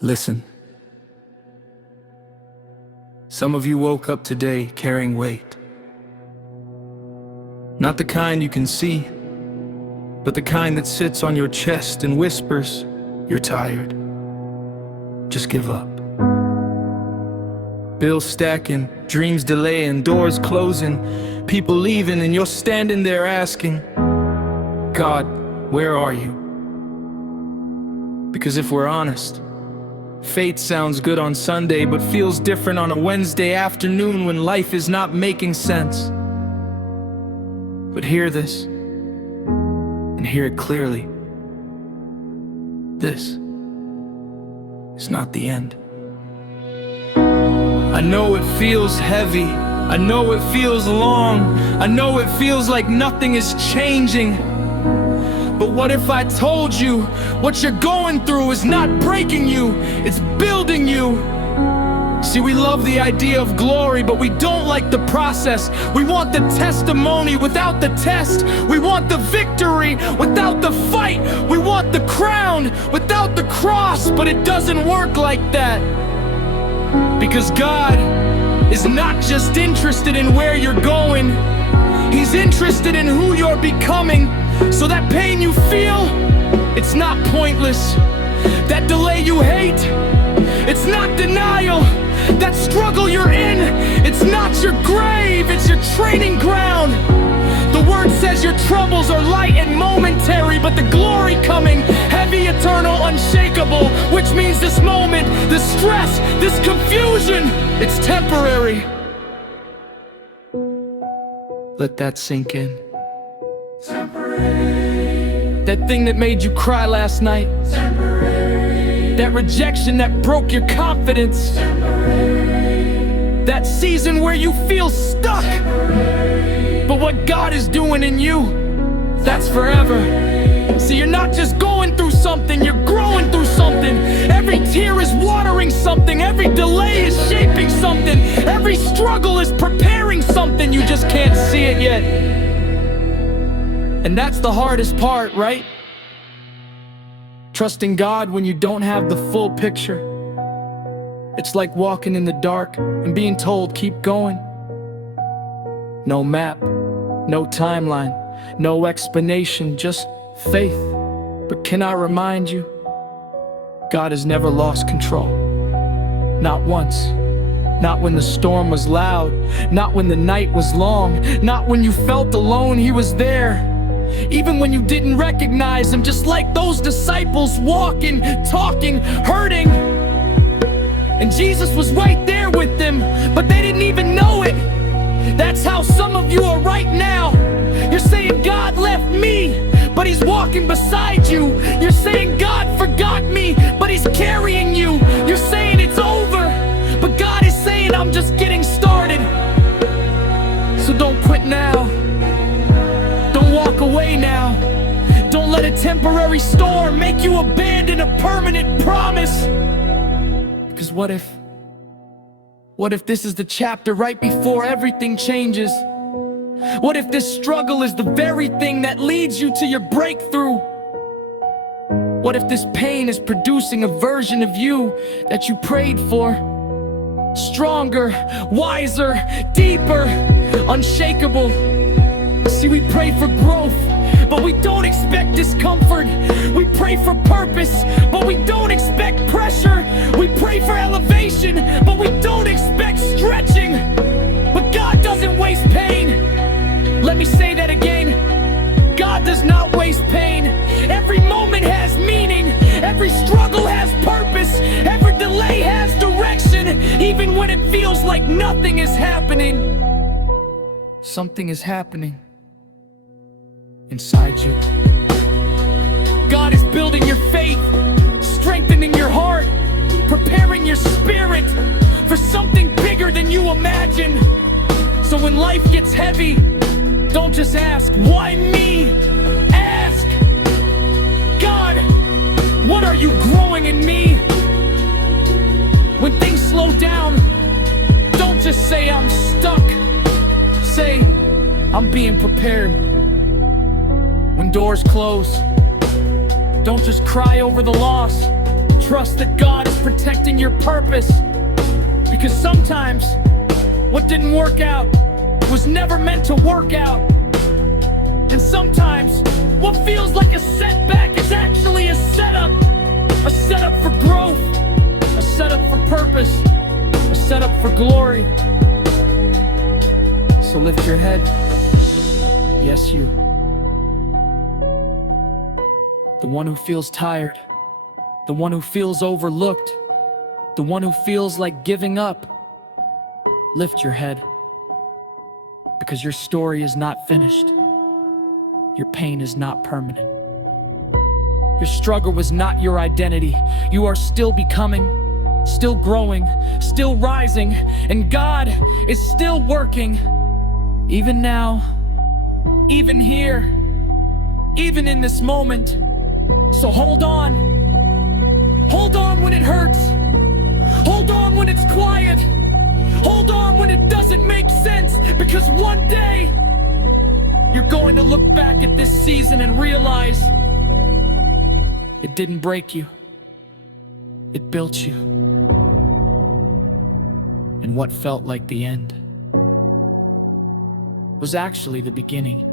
Listen. Some of you woke up today carrying weight. Not the kind you can see, but the kind that sits on your chest and whispers, "You're tired. Just give up." Bills stacking, dreams delaying, doors closing, people leaving, and you're standing there asking, "God, where are you?" Because if we're honest, faith sounds good on Sunday, but feels different on a Wednesday afternoon when life is not making sense. But hear this, and hear it clearly. This is not the end. I know it feels heavy, I know it feels long, I know it feels like nothing is changing. But what if I told you what you're going through is not breaking you, it's building you? See, we love the idea of glory, but we don't like the process. We want the testimony without the test. We want the victory without the fight. We want the crown without the cross, but it doesn't work like that. Because God is not just interested in where you're going, He's interested in who you're becoming. So that pain you feel, it's not pointless. That delay you hate, it's not denial. That struggle you're in, it's not your grave, it's your training ground. The word says your troubles are light and momentary, but the glory coming, heavy, eternal, unshakable. Which means this moment, this stress, this confusion, it's temporary. Let that sink in. Temporary. That thing that made you cry last night. Temporary. That rejection that broke your confidence. Temporary. That season where you feel stuck. Temporary. But what God is doing in you, that's forever. See, you're not just going through something, you're growing through something. Every tear is watering something, every delay is shaping something, every struggle is preparing something, you just can't see it yet. And that's the hardest part, right? Trusting God when you don't have the full picture. It's like walking in the dark and being told, keep going. No map, no timeline, no explanation, just faith. But can I remind you, God has never lost control. Not once. Not when the storm was loud, not when the night was long, not when you felt alone, He was there. Even when you didn't recognize Him, just like those disciples walking, talking, hurting. And Jesus was right there with them, but they didn't even know it. That's how some of you are right now. You're saying, God left me, but He's walking beside you. You're saying, God forgot me, but He's carrying you. You're saying it's over, but God is saying, I'm just getting started. So don't quit now. Don't walk away now. Don't let a temporary storm make you abandon a permanent promise. Because what if this is the chapter right before everything changes? What if this struggle is the very thing that leads you to your breakthrough? What if this pain is producing a version of you that you prayed for? Stronger, wiser, deeper, unshakable. See, we pray for growth, but we don't expect discomfort. We pray for purpose, but we don't expect pressure. We pray for elevation, but we don't expect stretching. But God doesn't waste pain. Let me say that again. God does not waste pain. Every moment has meaning. Every struggle has purpose. Every delay has direction. Even when it feels like nothing is happening, something is happening inside you. God is building your faith, strengthening your heart, preparing your spirit for something bigger than you imagine. So when life gets heavy, don't just ask, why me? Ask, God, what are you growing in me? When things slow down, don't just say I'm stuck. Say, I'm being prepared. When doors close, don't just cry over the loss. Trust that God is protecting your purpose. Because sometimes what didn't work out was never meant to work out. And sometimes what feels like a setback is actually a setup for growth, a setup for purpose, a setup for glory. So lift your head. Yes, you. The one who feels tired, the one who feels overlooked, the one who feels like giving up. Lift your head, because your story is not finished. Your pain is not permanent. Your struggle was not your identity. You are still becoming, still growing, still rising, and God is still working. Even now, even here, even in this moment. So hold on. Hold on when it hurts. Hold on when it's quiet. Hold on when it doesn't make sense. Because one day, you're going to look back at this season and realize it didn't break you. It built you. And what felt like the end was actually the beginning.